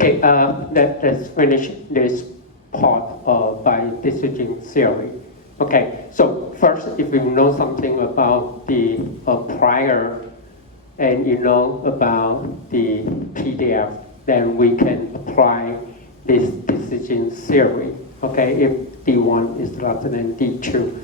Okay, let's finish this part by decision theory. Okay, so first, if you know something about the prior and you know about the PDF, then we can apply this decision theory. Okay, if D1 is larger than D2,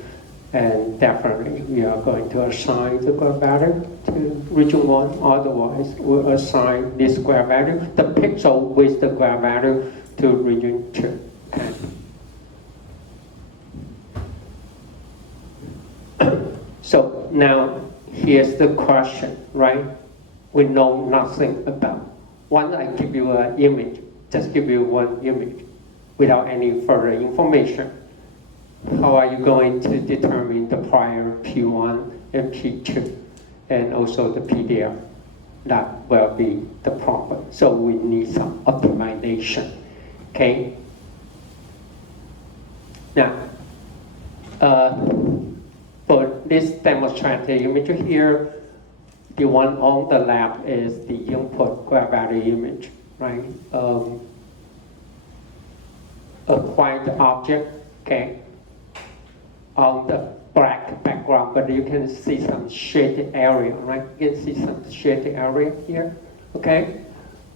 and definitely we are going to assign the square value to region 1, otherwise we'll assign this square value, the pixel with the square value to region 2. Okay. So now here's the question, right? We know nothing about. Once I give you an image, just give you one image without any further information. How are you going to determine the prior P1 and P2 and also the PDF? That will be the problem. So we need some optimization. Okay. Now, for this demonstrated image here, the one on the left is the input square value image, right? A white object, okay, on the black background, but you can see some shaded area, right? You can see some shaded area here, okay?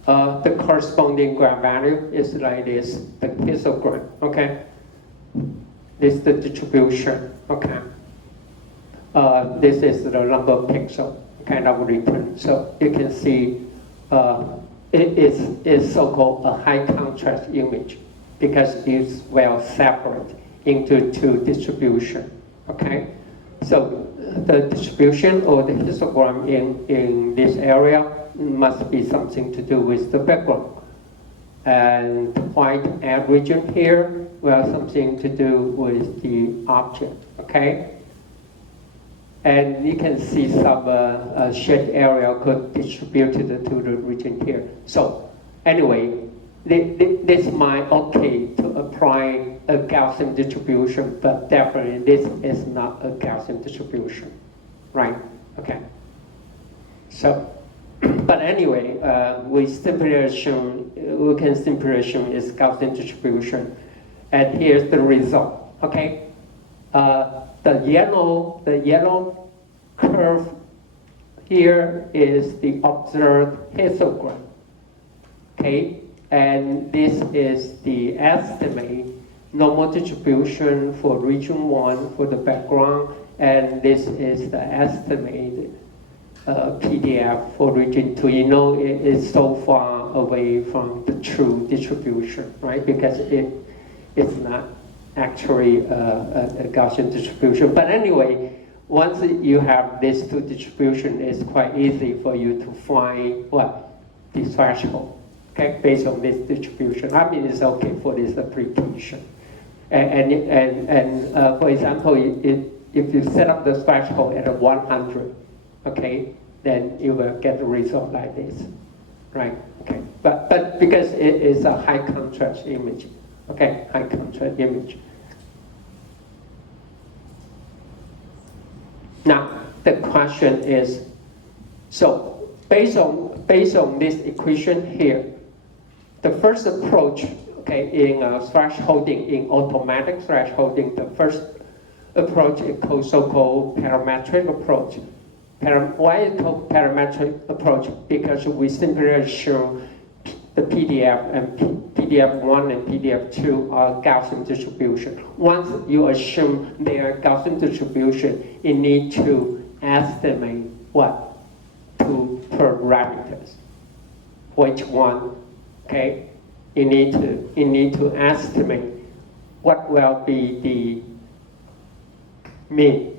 The corresponding graph value is like this, the histogram, okay? This is the distribution, okay? This is the number of pixels kind of return. So you can see it is so-called a high contrast image because it's well separate into two distribution, okay? So the distribution or the histogram in this area must be something to do with the background. And the white add region here, well, something to do with the object, okay? And you can see some shade area could distributed to the region here. So anyway, this might okay to apply a Gaussian distribution, but definitely this is not a Gaussian distribution, right? Okay. So, but anyway, we can simply assume it's Gaussian distribution, and here's the result. Okay. The yellow curve here is the observed histogram, okay? And this is the estimate normal distribution for region 1 for the background, and this is the estimated PDF for region 2. You know it is so far away from the true distribution, right? Because it's not actually a Gaussian distribution. But anyway, once you have these two distributions, it's quite easy for you to find what? The threshold, okay, based on this distribution. I mean, it's okay for this application. And for example, if you set up the threshold at 100, okay, then you will get a result like this, right? Okay, but because it is a high contrast image, okay, high contrast image. Now the question is, so based on this equation here, the first approach, okay, in thresholding, in automatic thresholding, the first approach is called so-called parametric approach. Why is it called parametric approach? Because we simply assume the PDF and PDF1 and PDF2 are Gaussian distribution. Once you assume they are Gaussian distribution, you need to estimate what? Two parameters. Which one? Okay? You need to estimate what will be the mean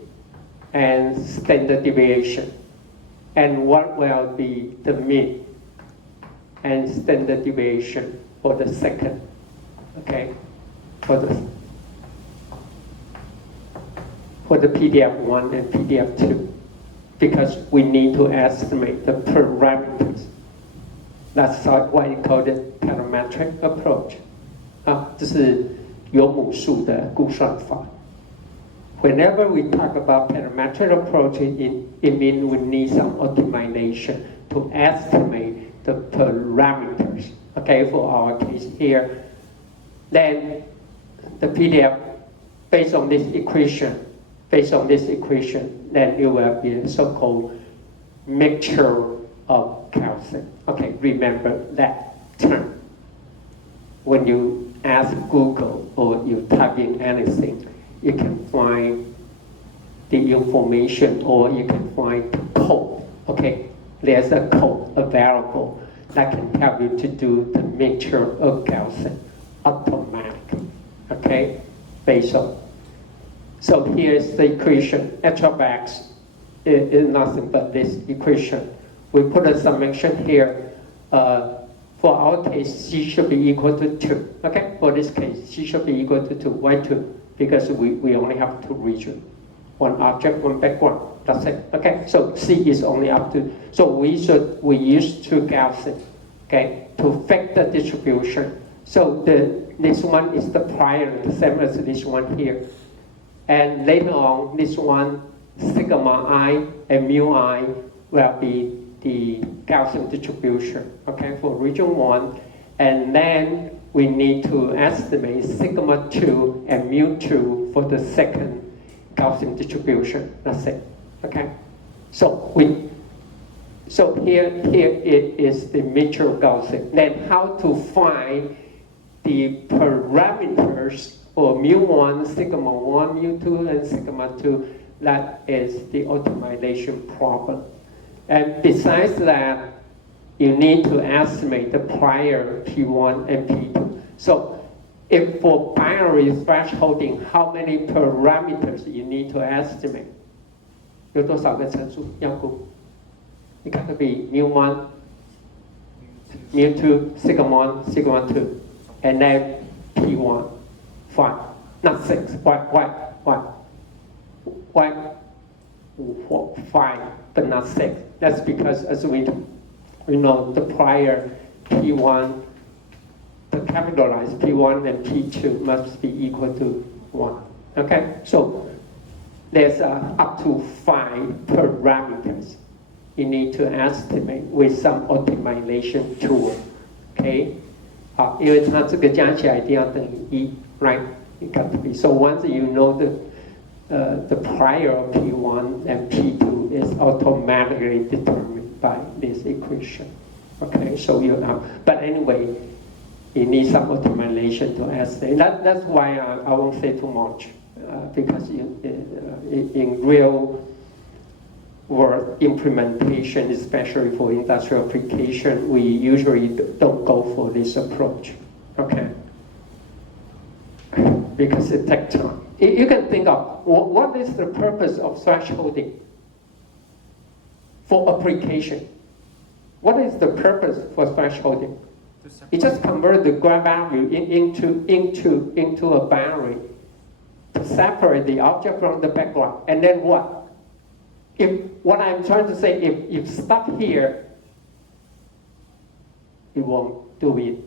and standard deviation, and what will be the mean and standard deviation for the second, okay, for the PDF1 and PDF2, because we need to estimate the parameters. That's why we call it parametric approach. 这是有母数的估算法。Whenever we talk about parametric approach, it means we need some optimization to estimate the parameters okay, for our case here. Then the PDF, based on this equation, then it will be a so-called mixture of calcium. Okay, remember that term. When you ask Google or you type in anything, you can find the information or you can find the code. Okay, there's a code available that can help you to do the mixture of calcium automatically. Okay, based on. So here's the equation. H of x is nothing but this equation. We put a summation here. For our case, C should be equal to 2. Okay, for this case, C should be equal to 2. Why 2? Because we only have 2 regions. One object, one background. That's it. Okay, so C is only up to. So we use 2 Gaussian, okay, to fit the distribution. So this one is the prior, the same as this one here. And later on, this one, sigma I and mu I will be the Gaussian distribution, okay, for region 1. And then we need to estimate sigma 2 and mu 2 for the second Gaussian distribution. That's it, okay? So here it is the mixture Gaussian. Then how to find the parameters for mu1, sigma 1, mu 2, and sigma 2, that is the optimization problem. And besides that, you need to estimate the prior P1 and P2. So if for binary thresholding, how many parameters you need to estimate? 有多少个参数要估? It could be mu1, mu2, sigma 1, sigma 2, and then P1. 5, not 6. Why? 5, but not 6. That's because, as we know, the prior P1, the capitalized P1 and P2 must be equal to 1. Okay, so there's up to 5 parameters you need to estimate with some optimization tool. Okay, 好，因为它这个加起来一定要等于1。Right, it got to be. So once you know the prior of P1 and P2 is automatically determined by this equation. Okay, so you have, but anyway, you need some optimization to estimate. That's why I won't say too much, because in real world implementation, especially for industrial application, we usually don't go for this approach. Okay. Because it takes time. You can think of what is the purpose of thresholding for application. What is the purpose for thresholding? You just convert the graph value into a boundary to separate the object from the background. And then what? What I'm trying to say, if you stop here, you won't do it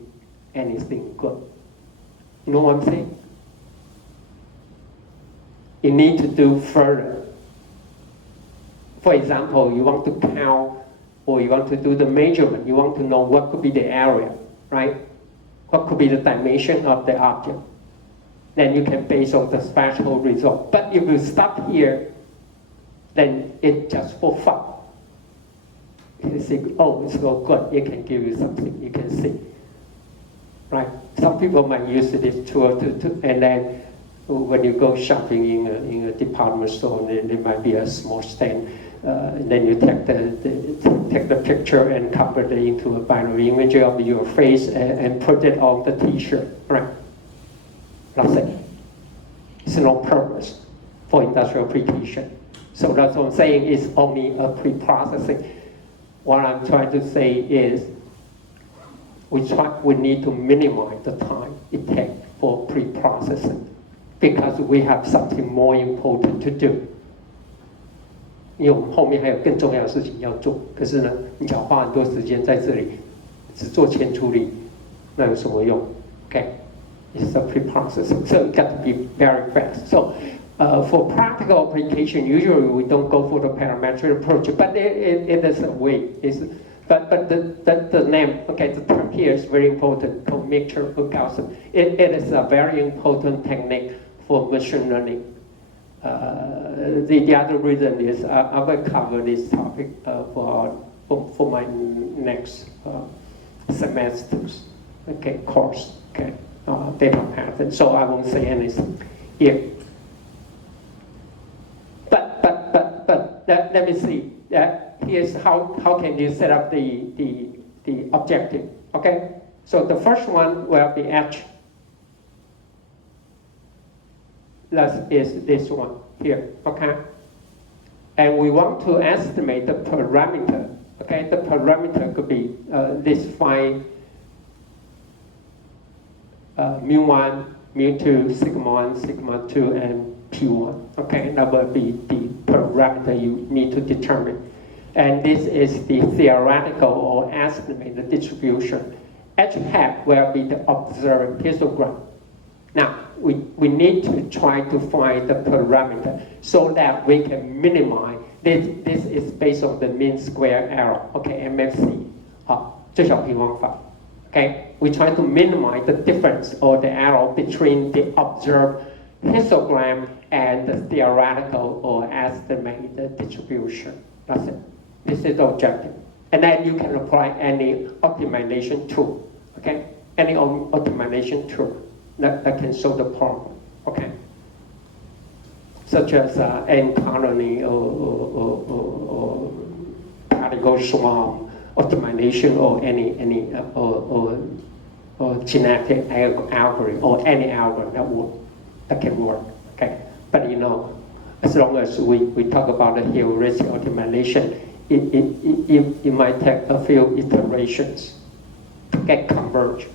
anything good. You know what I'm saying? You need to do further. For example, you want to count or you want to do the measurement. You want to know what could be the area, right? What could be the dimension of the object. Then you can base on the spatial result. But if you stop here, then it's just for fun. You see, oh, it's so good. It can give you something you can see, right? Some people might use this tool and then when you go shopping in a department store, there might be a small stand. Then you take the picture and convert it into a binary image of your face and put it on the T-shirt, right? That's it. It's no purpose for industrial application. So that's what I'm saying is only a pre-processing. What I'm trying to say is we need to minimize the time it takes for pre-processing because we have something more important to do. 因为我们后面还有更重要的事情要做，可是呢，你只要花很多时间在这里，只做前处理，那有什么用 ？Okay, it's a pre-processing, so it got to be very fast. So, for practical application, usually we don't go for the parametric approach, but it is a way. But the name, okay, the term here is very important, called mixture of Gaussian. It is a very important technique for machine learning. The other reason is I will cover this topic for my next semester's course, data pattern. So I won't say anything here. But let me see. Here's how can you set up the objective. Okay. So the first one will be H. That is this one here, okay? And we want to estimate the parameter, okay? The parameter could be this phi mu1, mu2, sigma 1, sigma 2, and p1, okay? That will be the parameter you need to determine. And this is the theoretical or estimated distribution. H hat will be the observed histogram. Now, we need to try to find the parameter so that we can minimize. This is based on the mean square error, okay, MSE, 最小平方法. Okay, we try to minimize the difference or the error between the observed histogram and the theoretical or estimated distribution. That's it. This is the objective. And then you can apply any optimization tool, okay? Any optimization tool that can solve the problem, okay? Such as N colony or particle swarm optimization or any or genetic algorithm or any algorithm that can work, okay? But you know, as long as we talk about the heuristic optimization, it might take a few iterations to get converged,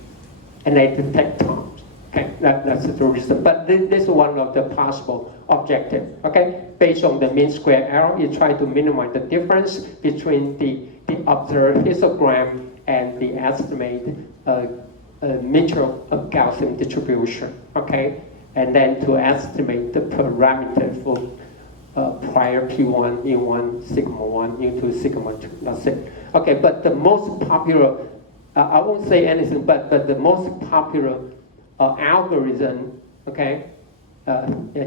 and it will take time. Okay, that's the reason. But this is one of the possible objectives. Okay, based on the mean square error, you try to minimize the difference between the observed histogram and the estimated mixture of Gaussian distribution. Okay, and then to estimate the parameter for prior P1, U1, sigma 1, U2, sigma 2. That's it. Okay, but the most popular, I won't say anything, but the most popular algorithm, okay,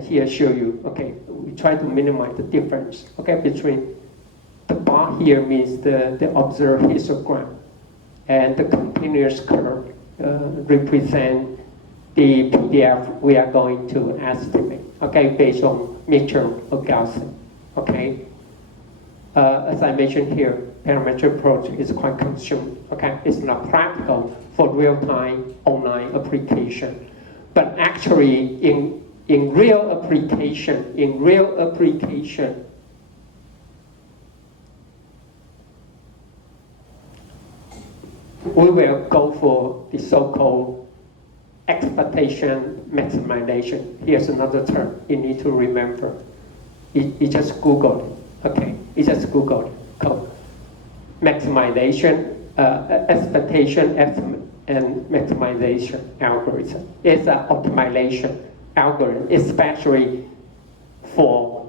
here show you, okay, we try to minimize the difference, okay, between the bar here means the observed histogram, and the continuous curve represent the PDF we are going to estimate, okay, based on mixture of Gaussian, okay. As I mentioned here, parametric approach is quite consumed, okay. It's not practical for real-time online application, but actually in real application, we will go for the so-called expectation maximization. Here's another term you need to remember. You just Google it, okay? You just Google it, called maximization, expectation and maximization algorithm. It's an optimization algorithm, especially for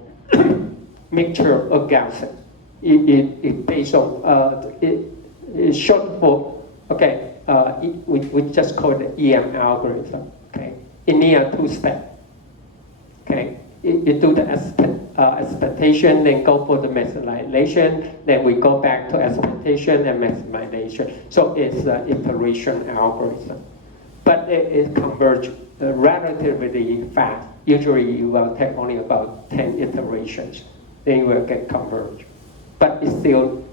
mixture of Gaussian. It based on, it's short for, okay, we just call it EM algorithm, okay? In near two-step, okay? You do the expectation, then go for the maximization, then we go back to expectation and maximization. So it's an iteration algorithm. But it converges relatively fast. Usually you will take only about 10 iterations, then you will get converged. But it still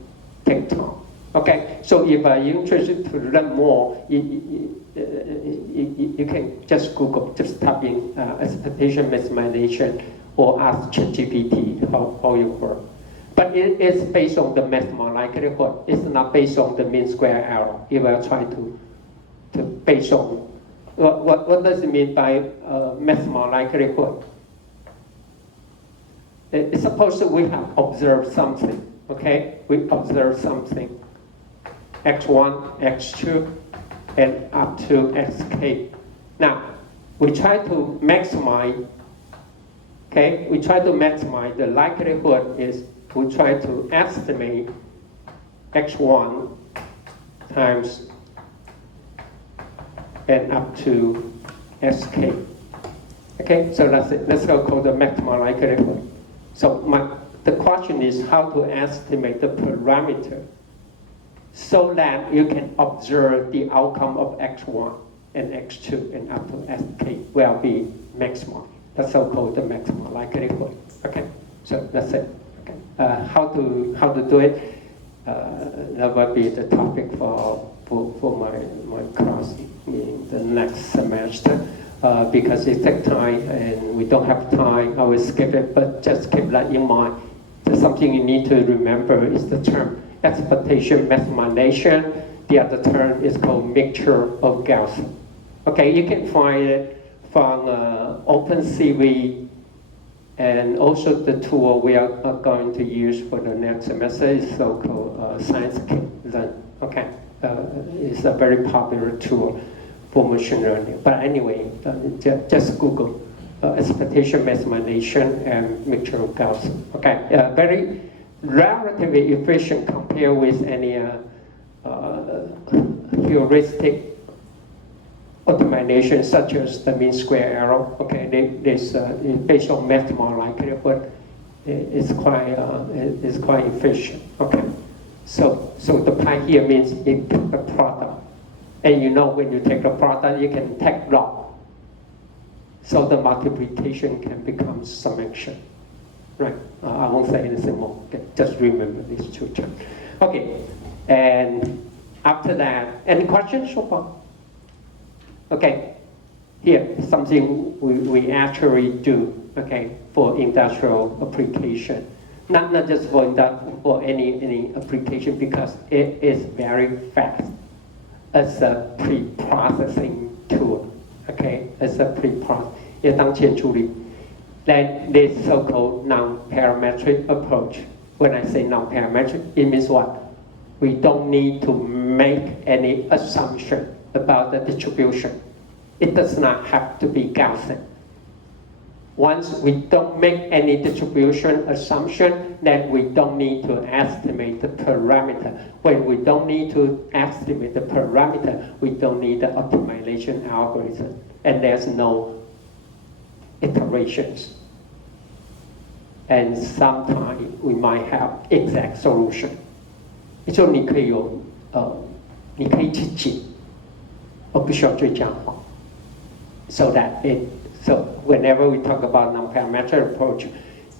takes time. Okay, so if you're interested to learn more, you can just Google, just type in expectation maximization or ask ChatGPT how it works. But it is based on the maximal likelihood. It's not based on the mean square error. You will try to base on, what does it mean by maximal likelihood? It's supposed that we have observed something, okay? We observe something. X1, X2, and up to Xk. Now, we try to maximize, okay? We try to maximize the likelihood is we try to estimate x1 times and up to sk. Okay, so that's it. Let's go call the maximum likelihood. So the question is how to estimate the parameter so that you can observe the outcome of x1 and x2 and up to sk will be maximum. That's so-called the maximum likelihood. Okay, so that's it. Okay. How to do it? That will be the topic for my class in the next semester. Because it takes time and we don't have time, I will skip it, but just keep that in mind. There's something you need to remember is the term expectation maximization. The other term is called mixture of Gaussian. Okay, you can find it from OpenCV, and also the tool we are going to use for the next semester is so-called ScienceKit. Okay, it's a very popular tool for machine learning. But anyway, just Google expectation maximization and mixture of Gaussian. Okay, very relatively efficient compared with any heuristic optimization such as the mean square error. Okay, this based on maximum likelihood is quite efficient. Okay, so the pi here means it the product. And you know when you take the product, you can take log. So the multiplication can become summation. Right, I won't say anything more. Okay. Just remember these two terms. Okay, and after that, any questions so far? Okay, here, something we actually do, okay, for industrial application. Not just for any application because it is very fast. As a pre-processing tool, okay, as a pre-process, 要当前处理. Then this so-called non-parametric approach. When I say non-parametric, it means what? We don't need to make any assumption about the distribution. It does not have to be Gaussian. Once we don't make any distribution assumption, then we don't need to estimate the parameter. When we don't need to estimate the parameter, we don't need the optimization algorithm. And there's no iterations. And sometimes we might have exact solution. 就你可以有你可以去解，而不需要最佳化。So whenever we talk about non-parametric approach,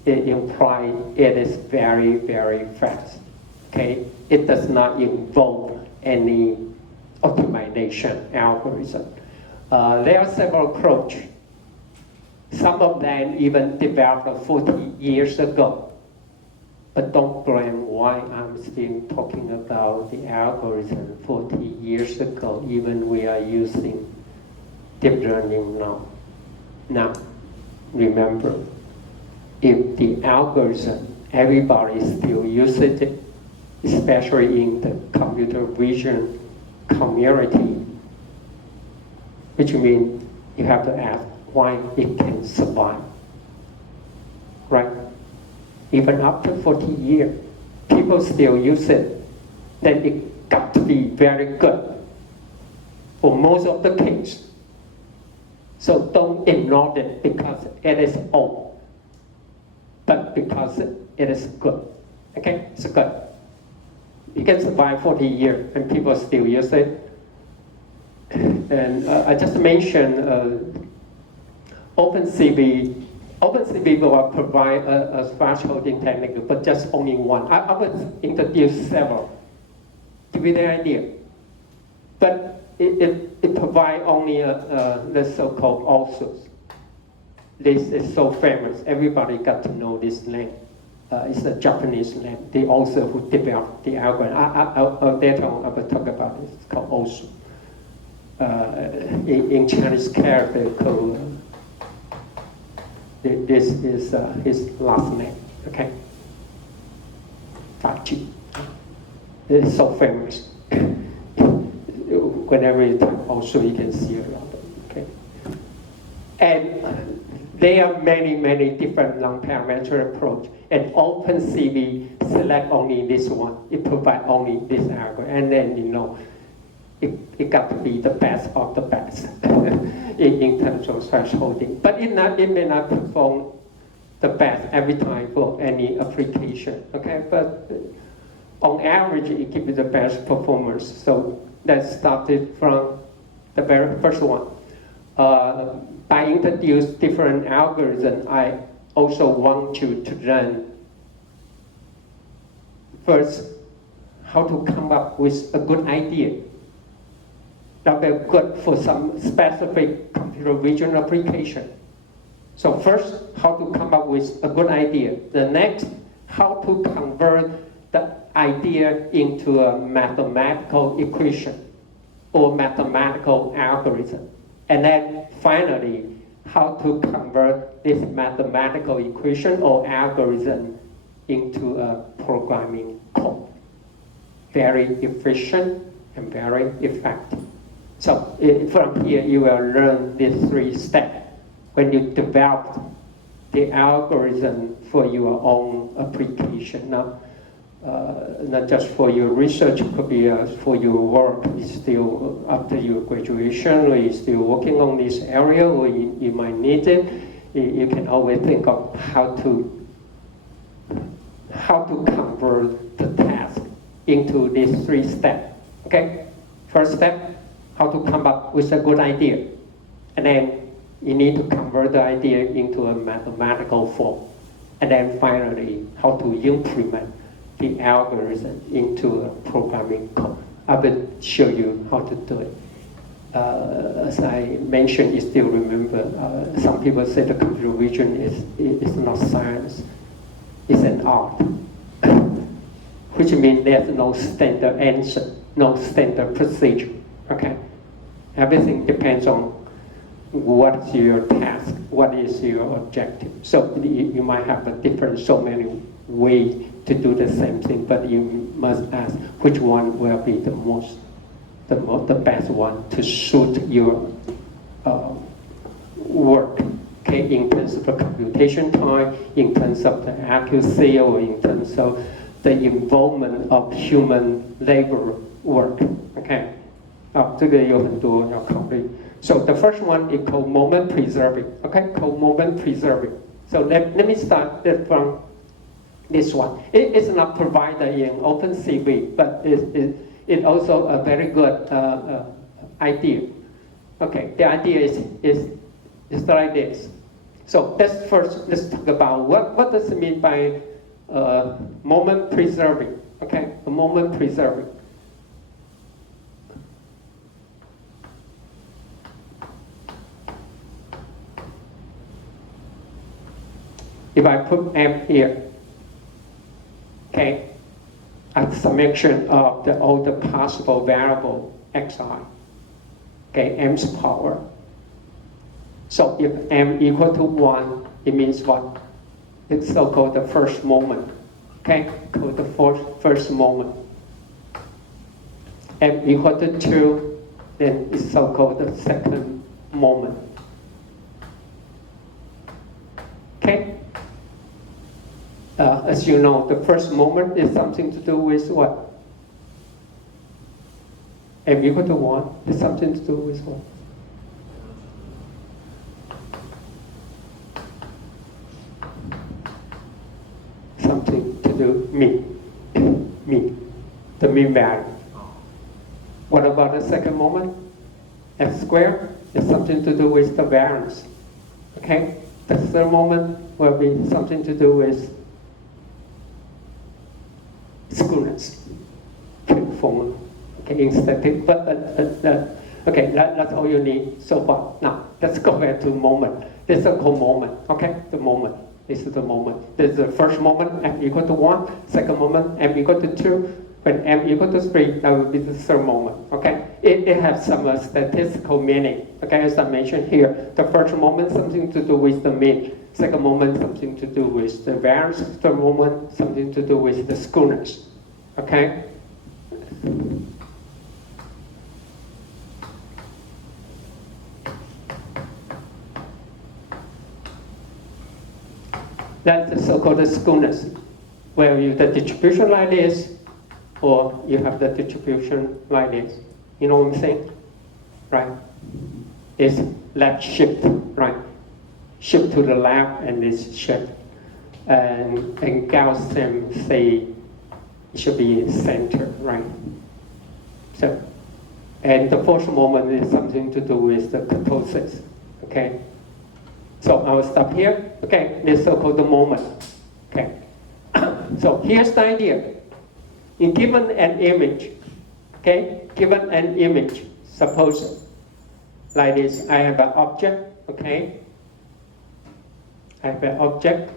it implies it is very, very fast. Okay, it does not involve any optimization algorithm. There are several approaches. Some of them even developed 40 years ago. But don't blame why I'm still talking about the algorithm 40 years ago, even we are using deep learning now. Now, remember, if the algorithm, everybody still uses it, especially in the computer vision community, which means you have to ask why it can survive, right? Even after 40 years, people still use it, then it got to be very good for most of the cases. So don't ignore it because it is old, but because it is good. Okay, it's good. You can survive 40 years and people still use it. And I just mentioned OpenCV. OpenCV will provide a thresholding technique, but just only one. I will introduce several to give you the idea. But it provides only the so-called authors. This is so famous. Everybody got to know this name. It's a Japanese name. The author who developed the algorithm. Later on I will talk about it. It's called author. In Chinese character called. This is his last name, okay? Fachi. It is so famous. Whenever you talk, also you can see around it, okay? And there are many different non-parametric approach, and OpenCV select only this one. It provide only this algorithm, and then it got to be the best of the best in terms of thresholding. But it may not perform the best every time for any application. Okay, but on average, it gives you the best performance. So let's start it from the very first one. By introduce different algorithms, I also want you to learn first how to come up with a good idea that will be good for some specific computer vision application. So first, how to come up with a good idea. The next, how to convert the idea into a mathematical equation or mathematical algorithm. And then finally, how to convert this mathematical equation or algorithm into a programming code. Very efficient and very effective. So from here, you will learn these 3 steps when you develop the algorithm for your own application. Now, not just for your research, could be for your work. It's still after your graduation, or you're still working on this area, or you might need it. You can always think of how to convert the task into these 3 steps. Okay, first step, how to come up with a good idea, and then you need to convert the idea into a mathematical form, and then finally, how to implement the algorithm into a programming code. I will show you how to do it. As I mentioned, you still remember, some people say the computer vision is not science, it's an art, which means there's no standard answer, no standard procedure, okay? Everything depends on what's your task, what is your objective. So you might have so many ways to do the same thing, but you must ask which one will be the best one to suit your work. Okay, in terms of the computation time, in terms of the accuracy, or in terms of the involvement of human labor work. Okay, 这个有很多要考虑。So the first one is called moment preserving. Okay, called moment preserving. So let me start from this one. It is not provided in OpenCV, but it's also a very good idea. Okay, the idea is like this. So let's talk about what does it mean by moment preserving. Okay, a moment preserving. If I put M here, okay, a summation of all the possible variable xi, okay, m's power. So if m equal to 1, it means what? It's so-called the first moment, okay, called the first moment. M equal to 2, then it's so-called the second moment. Okay? As you know, the first moment is something to do with what? M equal to 1 is something to do with what? Something to do mean, the mean value. What about the second moment? X squared is something to do with the variance. Okay? The third moment will be something to do with skewness formula. Okay, in static, but okay, that's all you need so far. Now let's go back to moment. This is called moment. Okay, the moment. This is the moment. This is the first moment, m equal to 1. Second moment, m equal to 2. When m equal to 3, that will be the third moment. Okay, it has some statistical meaning. Okay, as I mentioned here, the first moment something to do with the mean. Second moment something to do with the variance. Third moment something to do with the skewness. Okay. That's the so-called skewness, where you have the distribution like this, or you have the distribution like this. You know what I'm saying? Right? It's left shift, right? Shift to the left and this shift. And Gaussian say it should be center, right? So, and the fourth moment is something to do with the kurtosis, okay? So I will stop here. Okay, this is so-called the moment. Okay. So here's the idea. In given an image, okay, given an image, suppose like this, I have an object, okay? I have an object.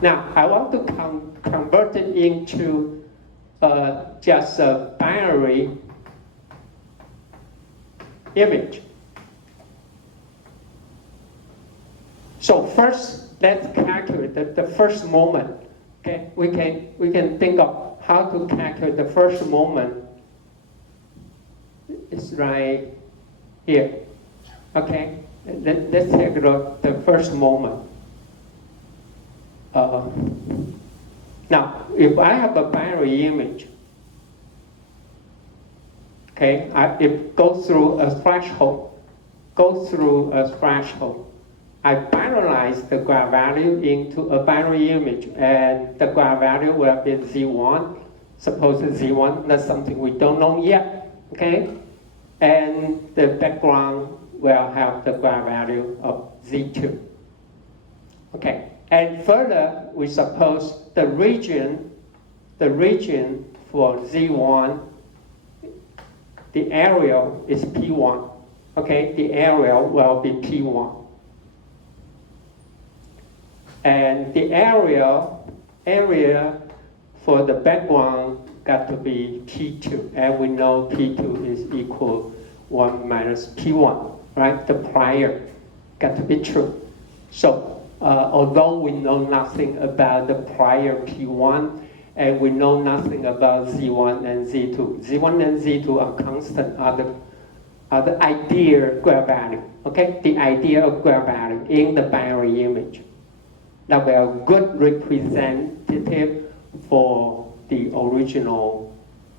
Now I want to convert it into just a binary image. So first, let's calculate the first moment. Okay, we can think of how to calculate the first moment. It's right here. Okay, let's take a look the first moment. Now, if I have a binary image, okay, it goes through a threshold. I binarize the graph value into a binary image, and the graph value will be Z1. Suppose Z1, that's something we don't know yet, okay? And the background will have the graph value of Z2. Okay, and further, we suppose the region for Z1, the area is P1. Okay, the area will be P1. And the area for the background got to be P2, and we know P2 is equal 1 minus P1, right? The prior got to be true. So although we know nothing about the prior P1, and we know nothing about Z1 and Z2. Z1 and Z2 are constant, are the ideal graph value, okay? The idea of graph value in the binary image. That will be a good representative for the original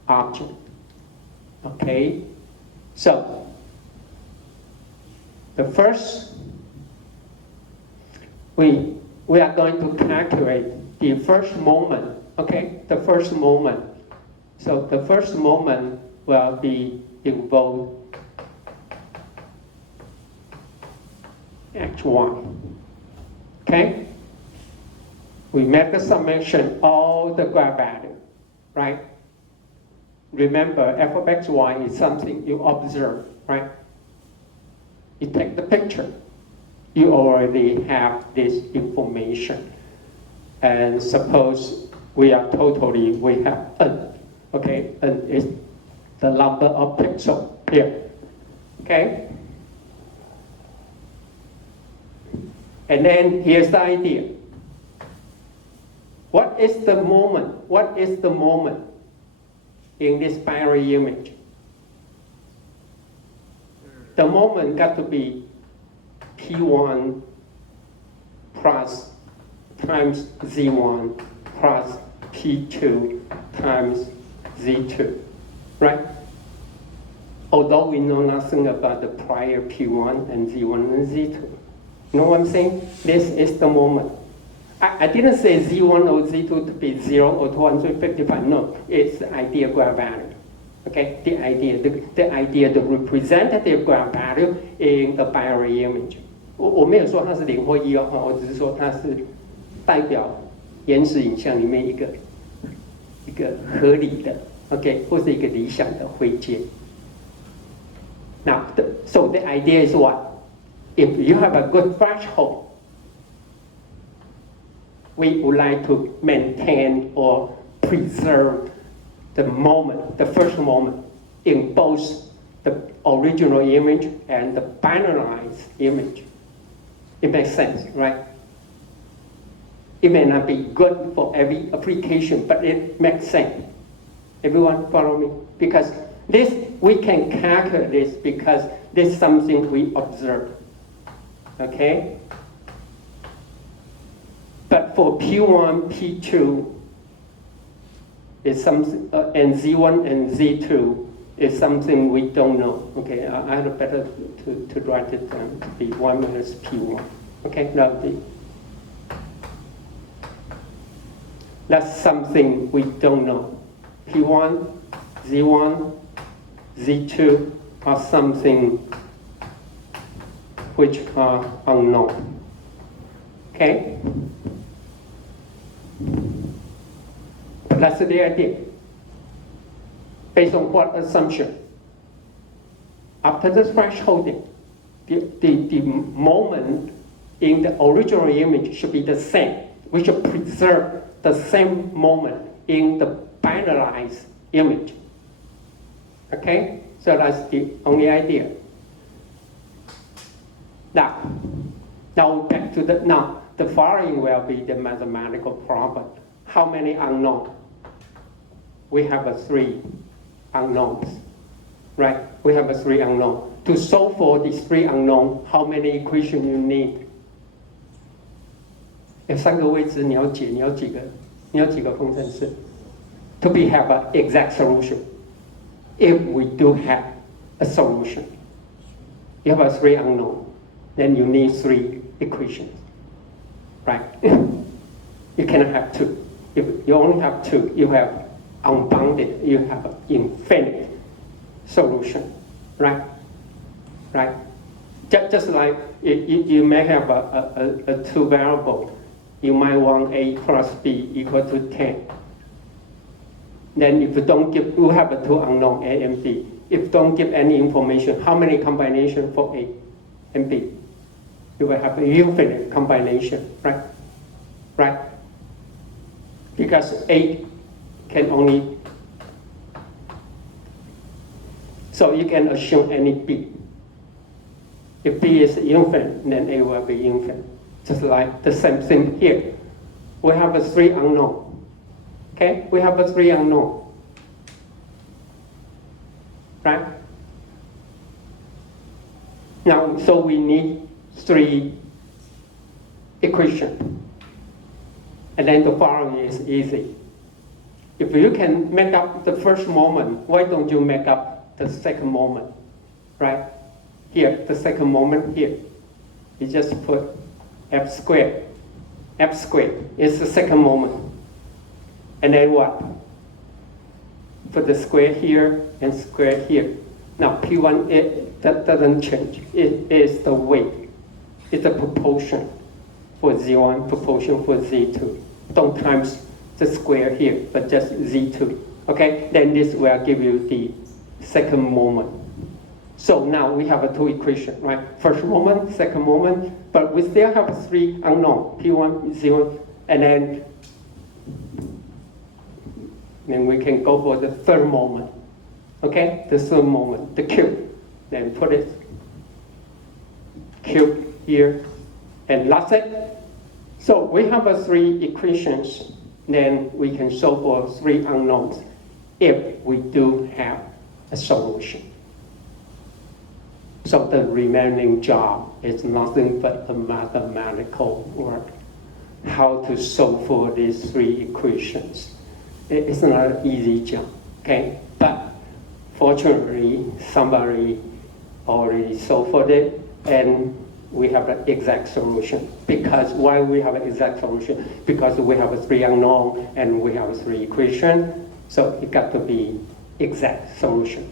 object. Okay? So, the first, we are going to calculate the first moment. Okay? The first moment. So, the first moment will be involved H1. Okay? We make the summation all the graph value, right? Remember, f of xy is something you observe, right? You take the picture. You already have this information. And suppose we have n, okay? N is the number of pixels here, okay? And then here's the idea. What is the moment? What is the moment in this binary image? The moment got to be P1 plus times Z1 plus P2 times Z2, right? Although we know nothing about the prior P1 and Z1 and Z2. You know what I'm saying? This is the moment. I didn't say Z1 or Z2 to be 0 or 255. No, it's the ideal graph value. Okay, the idea, the representative graph value in the binary image. 我没有说它是0或1哦，我只是说它是代表原始影像里面一个合理的 ，OK， 或是一个理想的灰阶。Now, so the idea is what? If you have a good threshold, we would like to maintain or preserve the moment, the first moment, in both the original image and the binarized image. It makes sense, right? It may not be good for every application, but it makes sense. Everyone follow me? Because this, we can calculate this because this is something we observe. Okay? But for P1, P2, is something, and Z1 and Z2 is something we don't know. Okay, I had better to write it down to be 1 minus P1. Okay, now that's something we don't know. P1, Z1, Z2 are something which are unknown. Okay? But that's the idea. Based on what assumption? After the thresholding, the moment in the original image should be the same. We should preserve the same moment in the binarized image. Okay? So that's the only idea. Now back to the following will be the mathematical problem. How many unknowns? We have 3 unknowns, right? We have 3 unknowns. To solve for these 3 unknowns, how many equations you need? 有3个位置你要解，你要几个方程式 to be have an exact solution. If we do have a solution, you have 3 unknowns, then you need 3 equations, right? You cannot have 2. If you only have 2, you have unbounded, you have an infinite solution, right? Right? Just like you may have a 2 variable. You might want A plus B equal to 10. Then if you don't give, you have a 2 unknown, A and B. If you don't give any information, how many combinations for A and B? You will have an infinite combination, right? Right? Because A can only, so you can assume any B. If B is infinite, then A will be infinite. Just like the same thing here. We have a 3 unknown. Okay? We have a 3 unknown. Right? Now, so we need 3 equations. And then the following is easy. If you can make up the first moment, why don't you make up the second moment? Right? Here, the second moment here. You just put F squared. F squared is the second moment. And then what? Put the square here and square here. Now P1, that doesn't change. It is the weight. It's the proportion for Z1, proportion for Z2. Don't times the square here, but just Z2. Okay? Then this will give you the second moment. So now we have 2 equations, right? First moment, second moment, but we still have 3 unknown, P1, Z1, and then we can go for the third moment. Okay? The third moment, the cube. Then put it cube here, and that's it. So we have 3 equations, then we can solve for 3 unknowns if we do have a solution. So the remaining job is nothing but the mathematical work. How to solve for these 3 equations. It's not an easy job, okay? But fortunately, somebody already solved for it, and we have an exact solution. Because why we have an exact solution? Because we have 3 unknown and we have 3 equations, so it got to be exact solution.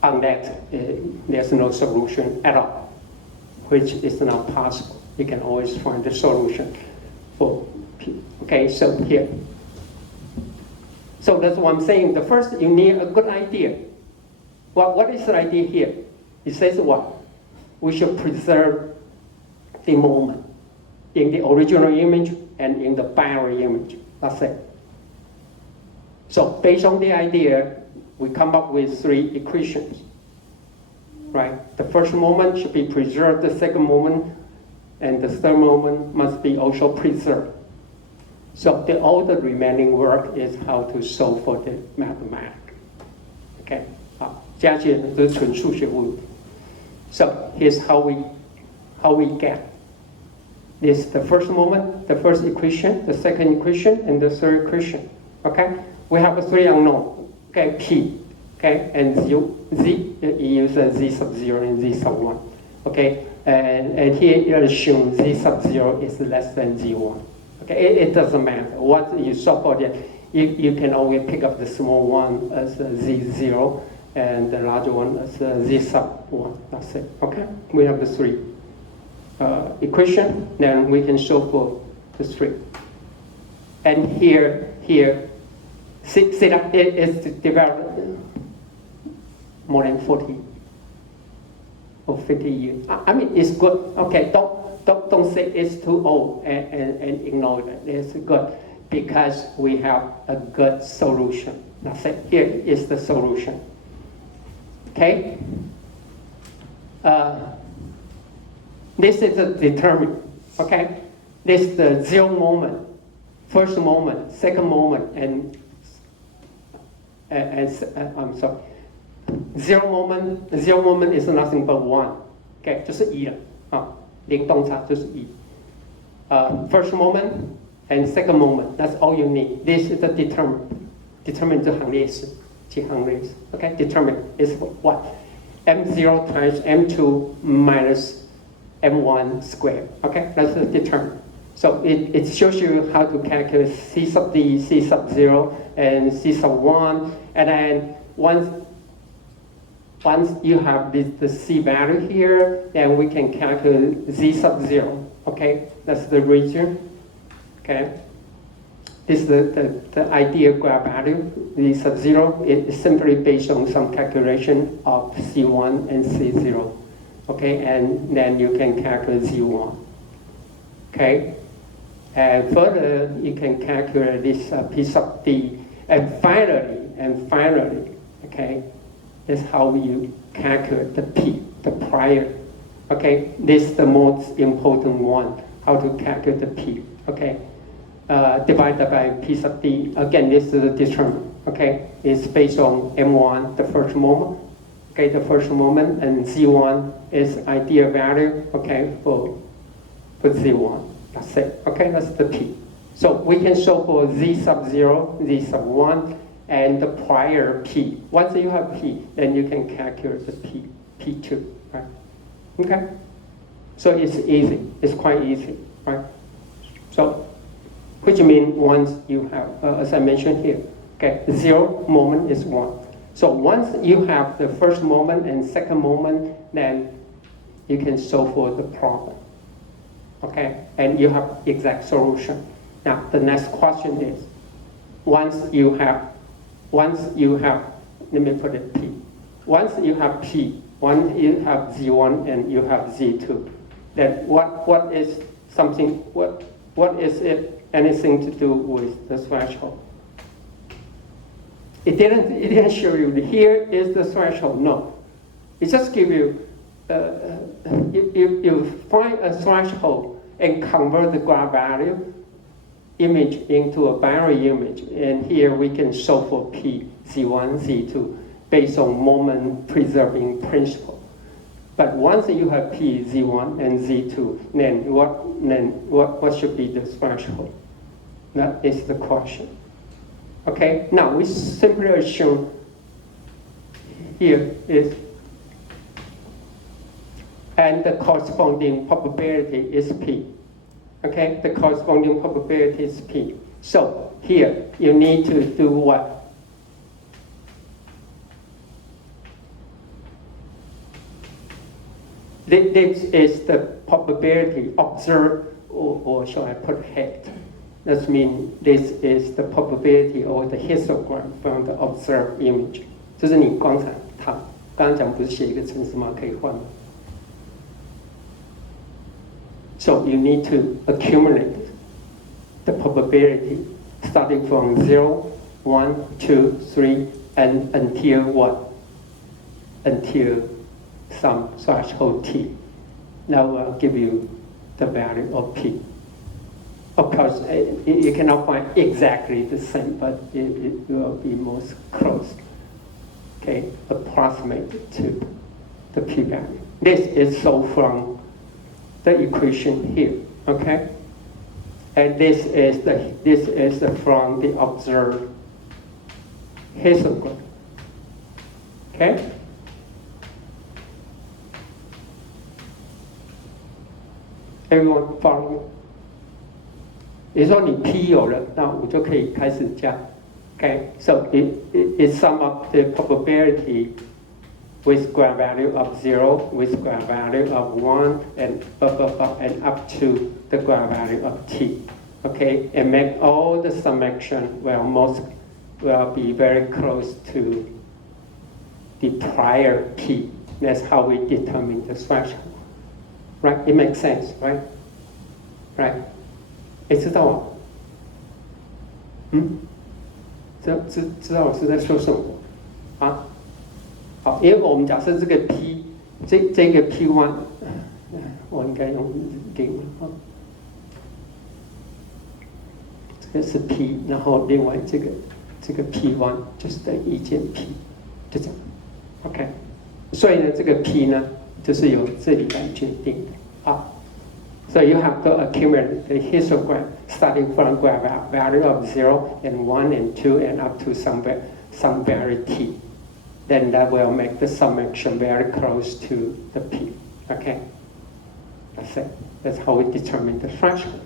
Unless there's no solution at all, which is not possible. You can always find a solution for P. Okay, so here. So that's what I'm saying. The first, you need a good idea. Well, what is the idea here? It says what? We should preserve the moment in the original image and in the binary image. That's it. So based on the idea, we come up with 3 equations, right? The first moment should be preserved, the second moment, and the third moment must be also preserved. So all the remaining work is how to solve for the mathematics. Okay, 好，加减都是纯数学问题。So here's how we get This is the first moment, the first equation, the second equation, and the third equation. Okay, we have three unknown. Okay, P. Okay, and Z. You use Z sub 0 and Z sub 1. Okay, and here you assume Z sub 0 is less than Z1. Okay, it doesn't matter what you solve for it. You can always pick up the small one as Z0 and the larger one as Z sub 1. That's it. Okay, we have the three equation. Then we can solve for the three. And here, see that it is developed more than 40 or 50 years. I mean, it's good. Okay, don't say it's too old and ignore it. It's good because we have a good solution. That's it. Here is the solution. Okay. This is the determinant. Okay. This is the zero moment, first moment, second moment, and I'm sorry. Zero moment is nothing but one. Okay, 就是一了啊，零动差就是一。First moment and second moment, that's all you need. This is the determinant. Determinant 就行列式，几行列式。Okay, determinant is what? M0 times M2 minus M1 squared. Okay, that's the determinant. So it shows you how to calculate C sub D, C sub 0, and C sub 1, and then once you have the C value here, then we can calculate Z sub 0. Okay, that's the region. Okay, this is the ideal graph value. Z sub 0 is simply based on some calculation of C1 and C0. Okay, and then you can calculate Z1. Okay, and further you can calculate this P sub D, and finally, okay, is how you calculate the P, the prior. Okay, this is the most important one, how to calculate the P. Okay, divided by P sub D. Again, this is the determinant. Okay, it's based on M1, the first moment. Okay, the first moment, and Z1 is ideal value. Okay, for Z1. That's it. Okay, that's the P. So we can show for Z sub 0, Z sub 1, and the prior P. Once you have P, then you can calculate the P2, right? Okay? So it's easy. It's quite easy, right? So, which means once you have, as I mentioned here, okay, 0 moment is 1. So once you have the first moment and second moment, then you can solve for the problem. Okay? And you have exact solution. Now, the next question is, once you have, let me put it P. Once you have P, once you have Z1 and you have Z2, then what is it anything to do with the threshold? It didn't show you here is the threshold. No, it just give you you find a threshold and convert the graph value image into a binary image, and here we can show for P, Z1, Z2 based on moment preserving principle. But once you have P, Z1, and Z2, then what should be the threshold? That is the question. Okay, now we simply assume here is, and the corresponding probability is P. Okay, the corresponding probability is P. So here you need to do what? This is the probability observed, or shall I put head? That means this is the probability or the histogram from the observed image. 就是你刚才刚刚讲不是写一个程式吗？可以换吗？ So you need to accumulate the probability starting from 0, 1, 2, 3, and until what? Until some threshold T. Now I'll give you the value of P. Of course, you cannot find exactly the same, but it will be most close. Okay, approximate to the P value. This is so from the equation here. Okay? And this is from the observed histogram. Okay? Everyone follow me? 也就是说你 P 有了，那我就可以开始加。Okay, so it sum up the probability with graph value of 0, with graph value of 1, and up to the graph value of t. Okay, and make all the summation will be very close to the prior p. That's how we determine the threshold. Right? It makes sense, right? Right? 知道吗？知道我是在说什么啊？好，因为我们假设这个 P， 这个 P1， 我应该用0啊，这个是 P， 然后另外这个 P1 就是等于1减 P， 就这样 ，OK。所以呢，这个 P 呢，就是由这里来决定的啊。So you have to accumulate the histogram starting from graph value of 0 and 1 and 2 and up to some value t. Then that will make the summation very close to the p. Okay? That's it. That's how we determine the threshold.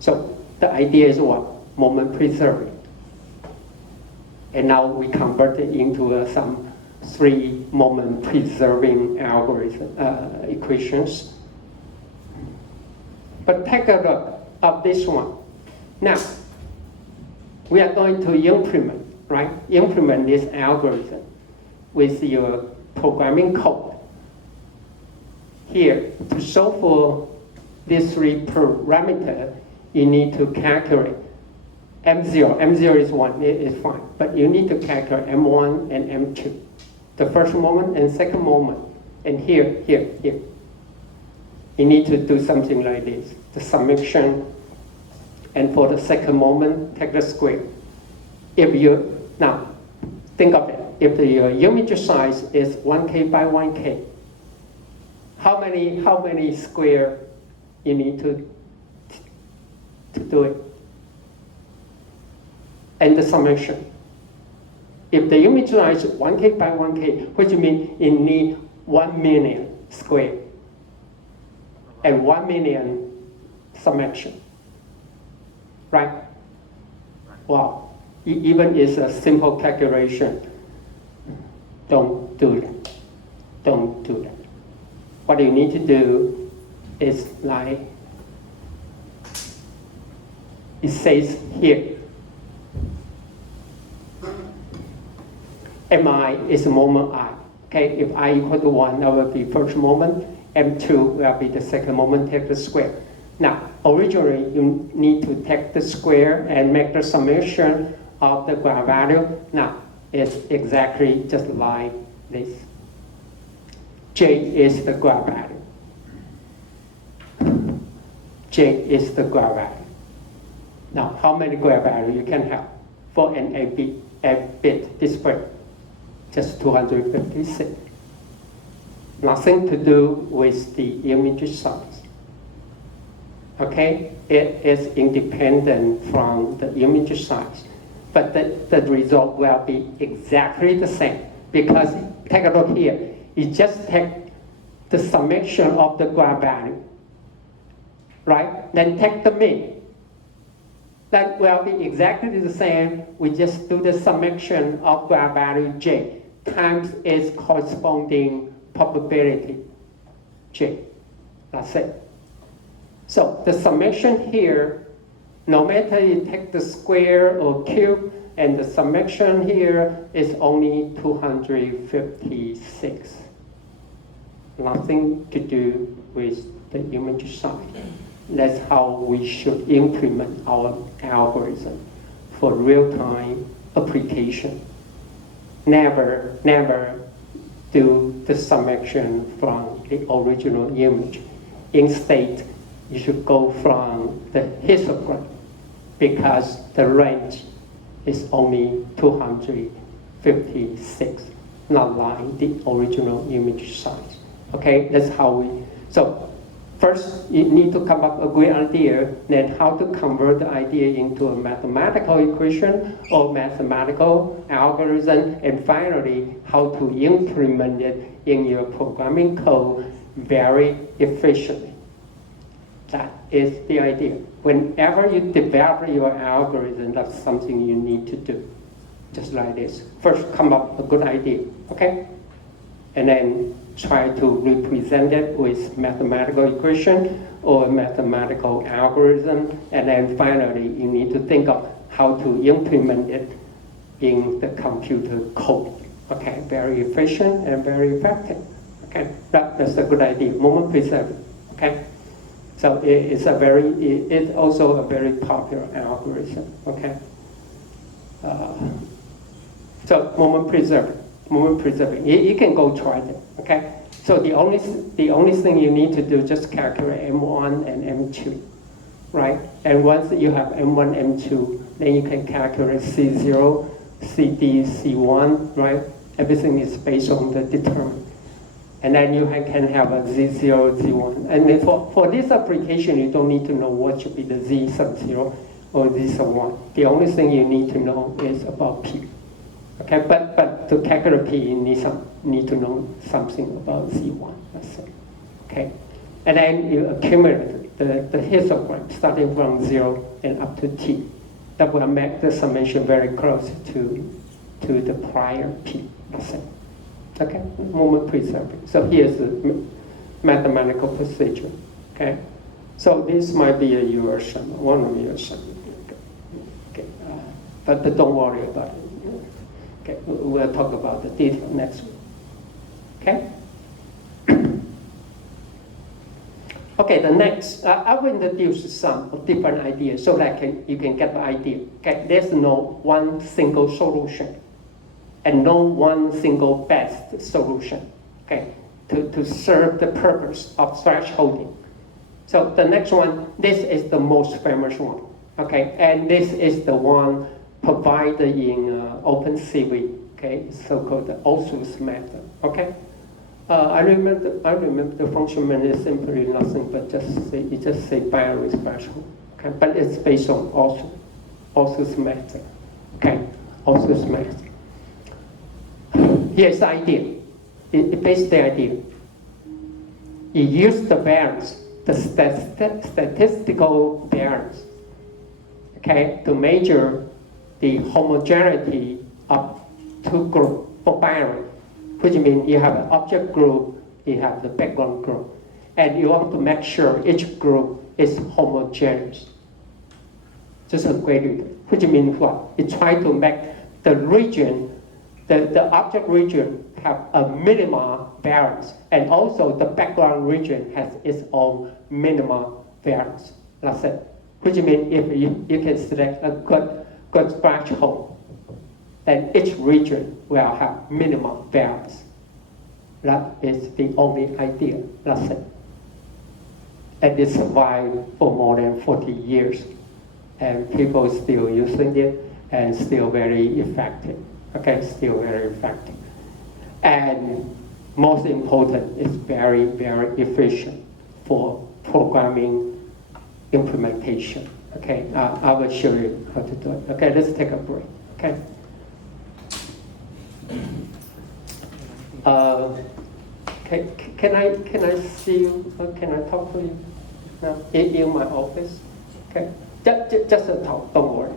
So the idea is what? Moment preserving. And now we convert it into some 3 moment preserving algorithm equations. But take a look at this one. Now, we are going to implement, right? Implement this algorithm with your programming code. Here, to solve for these 3 parameters, you need to calculate M0. M0 is 1, it is fine. But you need to calculate M1 and M2. The first moment and second moment. And here. You need to do something like this. The summation, and for the second moment, take the square. Now, think of it. If your image size is 1K by 1K, how many square you need to do it? And the summation. If the image size is 1K by 1K, which means you need 1 million square and 1 million summation, right? Wow, even it's a simple calculation. Don't do that. Don't do that. What you need to do is like it says here. Mi is moment I. Okay, if I equal to 1, that will be first moment. M2 will be the second moment, take the square. Now, originally, you need to take the square and make the summation of the graph value. Now, it's exactly just like this. J is the graph value. J is the graph value. Now, how many graph values you can have for an 8-bit display? Just 256. Nothing to do with the image size. Okay, it is independent from the image size, but the result will be exactly the same because take a look here. You just take the summation of the graph value, right? Then take the mean. That will be exactly the same. We just do the summation of graph value J times its corresponding probability J. That's it. So the summation here, no matter you take the square or cube, and the summation here is only 256. Nothing to do with the image size. That's how we should implement our algorithm for real-time application. Never do the summation from the original image. Instead, you should go from the histogram because the range is only 256, not like the original image size. Okay, that's how we, so First, you need to come up with a great idea, then how to convert the idea into a mathematical equation or mathematical algorithm, and finally, how to implement it in your programming code very efficiently. That is the idea. Whenever you develop your algorithm, that's something you need to do. Just like this. First, come up with a good idea, okay? And then try to represent it with mathematical equation or mathematical algorithm, and then finally you need to think of how to implement it in the computer code. Okay, very efficient and very effective. Okay, that's a good idea. Moment preserving. Okay, so it's also a very popular algorithm. Okay, so moment preserving. You can go try it. Okay. So the only thing you need to do is just calculate M1 and M2, right? And once you have M1, M2, then you can calculate C0, CD, C1, right? Everything is based on the determinant. And then you can have a Z0, Z1. And for this application, you don't need to know what should be the Z sub 0 or Z sub 1. The only thing you need to know is about P. Okay, but to calculate P, you need to know something about Z1, let's say. Okay, and then you accumulate the histogram starting from 0 and up to T. That will make the summation very close to the prior P, let's say. Okay, moment preserving. So here's the mathematical procedure. Okay, so this might be a U assignment, one of your assignment. Okay, but don't worry about it. Okay, we'll talk about the detail next week. Okay. Okay, the next, I will introduce some different ideas so that you can get the idea. Okay, there's no one single solution and no one single best solution, okay, to serve the purpose of thresholding. So the next one, this is the most famous one, okay, and this is the one provided in OpenCV, okay, so-called the OSUS method, okay. I remember the function method is simply nothing but just say binary threshold, okay, but it's based on OSUS method, okay, OSUS method. Here's the idea. It based the idea. You use the variance, the statistical variance, okay, to measure the homogeneity of two groups for binary, which means you have an object group, you have the background group, and you want to make sure each group is homogeneous. Just a gradient, which means what? You try to make the region, the object region have a minimum variance, and also the background region has its own minimum variance. That's it. Which means if you can select a good threshold, then each region will have minimum variance. That is the only idea. That's it. And it survived for more than 40 years. And people are still using it and still very effective. Okay, still very effective. And most important, it's very, very efficient for programming implementation. Okay, I will show you how to do it. Okay, let's take a break. Okay. Can I see you? Can I talk to you now in my office? Okay, just talk. Don't worry.